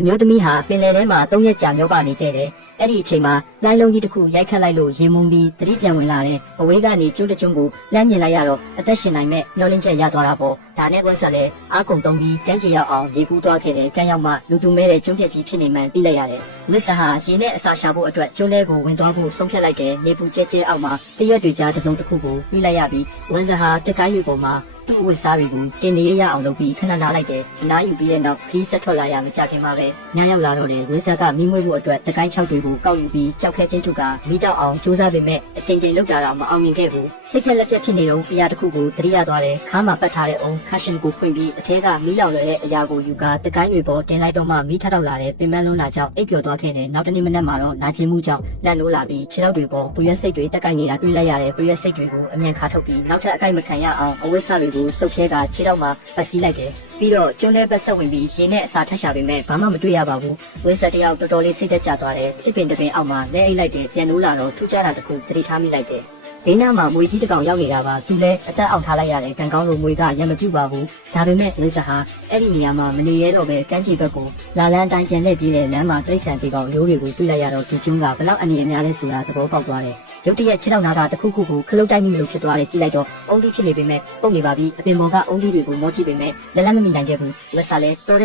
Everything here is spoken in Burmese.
အမျိုးသမီးဟာပင်လယ်ထဲမှာ3ရက်ကြာမျောပါနေခဲ့တယ်။အဲ့ဒီအချိန်မှာလိုင်းလုံးကြီးတစ်ခုရိုက်ခတ်လိုက်လို့ရေမုံပြီးသတိပြန်ဝင်လာတယ်။အဝေးကနေကျွန်းတကျွန်းကိုလမ်းမြင်လိုက်ရတော့အသက်ရှင်နိုင်မဲ့မျောလင်းချက်ရသွားတာပေါ့။ဒါနဲ့ဝက်ဆက်လည်းအားကုန်တုံးပြီးကမ်းခြေရောက်အောင်ရေကူးသွားခဲ့တယ်။ကမ်းရောက်မှလူသူမဲတဲ့ကျွန်းပြက်ကြီးဖြစ်နေမှန်းသိလိုက်ရတယ်။ဝက်ဆက်ဟာရေနဲ့အစာရှာဖို့အတွက်ကျွန်းထဲကိုဝင်သွားဖို့ဆုံးဖြတ်လိုက်တယ်။နေပူကျဲကျဲအောက်မှာတရွက်တွေကြားတစ်စုံတစ်ခုကိုတွေးလိုက်ရပြီးဝက်ဆက်ဟာတက်ကိုင်းရီပေါ်မှာသူ့ဝက်စားတွေကိုတင်နေရအောင်လုပ်ပြီးခဏနားလိုက်တယ်။နားယူပြီးတဲ့နောက်ခီးဆက်ထွက်လာရမကြခင်မှာပဲညရောက်လာတော့တယ်ဝက်ဆက်ကမီးမွေးဖို့အတွက်တကိုင်း6တွေကိုကောက်ယူပြီးကြောက်ခဲချင်းထုကမီးတောက်အောင်စူးစမ်းပေမဲ့အချိန်ချင်းလောက်တာတော့မအောင်မြင်ခဲ့ဘူး။စိတ်ခက်လက်ပြက်ဖြစ်နေတော့ပြားတစ်ခုကိုတရိရသွားတယ်။ခါးမှာပတ်ထားတဲ့အုံခါရှင်ကိုဖွင့်ပြီးအထဲကမီးလောင်တဲ့အရာကိုယူကာတကိုင်းတွေပေါ်တင်လိုက်တော့မှမီးထထောက်လာတဲ့ပင်မလွန်းလာကြောင့်အိပ်ပျော်သွားခဲ့တယ်။နောက်တနေ့မနက်မှာတော့နာကျင်မှုကြောင့်လက်နိုးလာပြီးခြေထောက်တွေပေါ်ပူရက်စိတ်တွေတက်ကိုင်းနေတာတွေ့လိုက်ရတယ်။ပူရက်စိတ်တွေကိုအမြန်ခါထုတ်ပြီးနောက်ထပ်အကိုက်မခံရအောင်အဝတ်စားတွေကိုစုပ်ခဲကခြေထောက်မှာပတ်စည်းလိုက်တယ်။ပြီးတော့ကျွန်းထဲပတ်ဆက်ဝင်ပြီးရေနဲ့အစာထက်ရှာပေမဲ့ဘာမှမတွေ့ရပါဘူး။ဝက်ဆက်တယောက်တော်တော်လေးစိတ်သက်သာသွားတယ်။တစ်ပင်တစ်ပင်အောက်မှာလက်အိတ်လိုက်တယ်ပြန်နိုးလာတော့ထူးခြားတာတစ်ခုသတိထားမိလိုက်တယ်။ဘေးနားမှာမွေကြီးတစ်ကောင်ရောက်နေတာပါ။သူလည်းအသက်အောက်ထားလိုက်ရတယ်။ကံကောင်းလို့မွေကရံမပြူပါဘူး။ဒါပေမဲ့ဝက်ဆက်ဟာအဲ့ဒီနေရာမှာမနေရတော့ပဲကမ်းခြေဘက်ကိုလာလန်းတိုင်းပြန်လှည့်ပြေးတဲ့လမ်းမှာတိရစ္ဆာန်တွေကောင်ရိုးတွေကိုတွေ့လိုက်ရတော့ဒီကျွန်းကဘလောက်အနေအများလဲဆိုတာသဘောပေါက်သွားတယ်။ရုတ်တရက်ခြေထောက်နာကတစ်ခုခုကိုခလုတ်တိုက်မိမလို့ဖြစ်သွားတယ်ကြည့်လိုက်တော့အုံးကြီးဖြစ်နေပေမဲ့ပုံနေပါပြီအပင်ပေါ်ကအုံးကြီးတွေကိုမောကြည့်ပေမဲ့လက်လက်မမိနိုင်ခဲ့ဘူးဝက်ဆက်လည်းတော်တဲ့